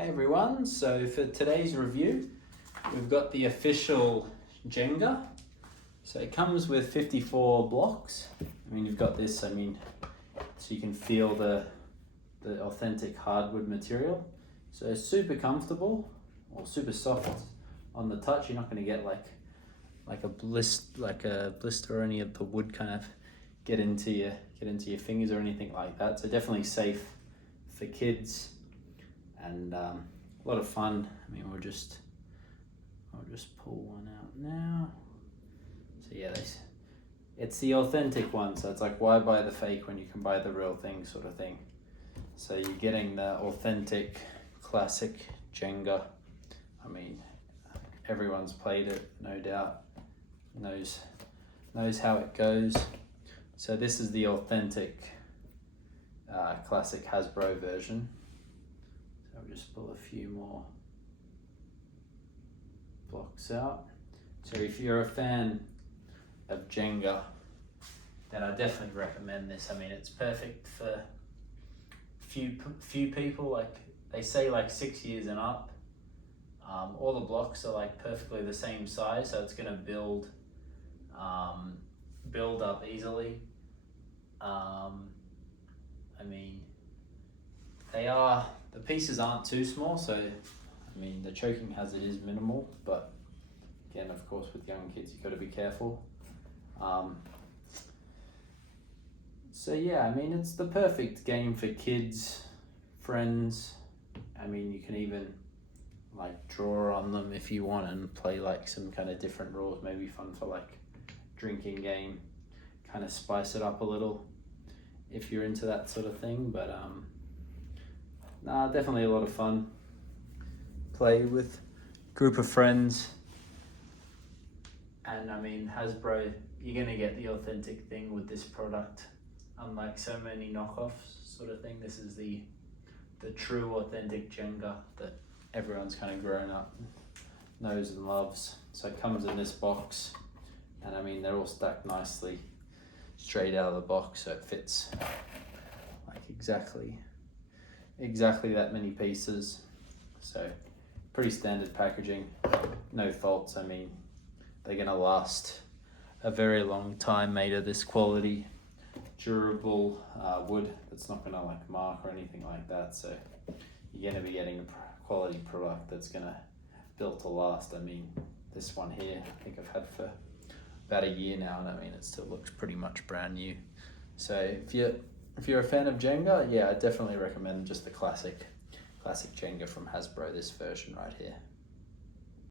Hey everyone, so for today's review, we've got the official Jenga. So it comes with 54 blocks. I mean, you've got this, so you can feel the authentic hardwood material. So it's super comfortable, or super soft on the touch. You're not gonna get like a blister or any of the wood kind of get into your fingers or anything like that. So definitely safe for kids. And a lot of fun. I mean, I'll just pull one out now. So yeah, it's the authentic one. So it's like, why buy the fake when you can buy the real thing, sort of thing. So you're getting the authentic classic Jenga. I mean, everyone's played it, no doubt. Knows how it goes. So this is the authentic classic Hasbro version. I'll just pull a few more blocks out. So if you're a fan of Jenga, then I definitely recommend this. I mean, it's perfect for few people. Like they say, like 6 years and up. All the blocks are like perfectly the same size, so it's gonna build up easily. I mean, the pieces aren't too small, so I mean the choking hazard is minimal, but again, of course, with young kids you've got to be careful. So yeah, I mean, it's the perfect game for kids, friends. I mean, you can even like draw on them if you want and play like some kind of different rules, maybe fun for like drinking game, kind of spice it up a little if you're into that sort of thing. But nah, definitely a lot of fun. Play with a group of friends. And I mean, Hasbro, you're gonna get the authentic thing with this product. Unlike so many knockoffs sort of thing, this is the true authentic Jenga that everyone's kind of grown up, knows and loves. So it comes in this box, and I mean, they're all stacked nicely straight out of the box, so it fits like exactly that many pieces. So pretty standard packaging, no faults. I mean, they're gonna last a very long time, made of this quality, durable wood that's not gonna like mark or anything like that. So you're gonna be getting a quality product that's gonna built to last. I mean, this one here, I think I've had for about a year now, and I mean, it still looks pretty much brand new. So if you're a fan of Jenga, yeah, I definitely recommend just the classic Jenga from Hasbro, this version right here.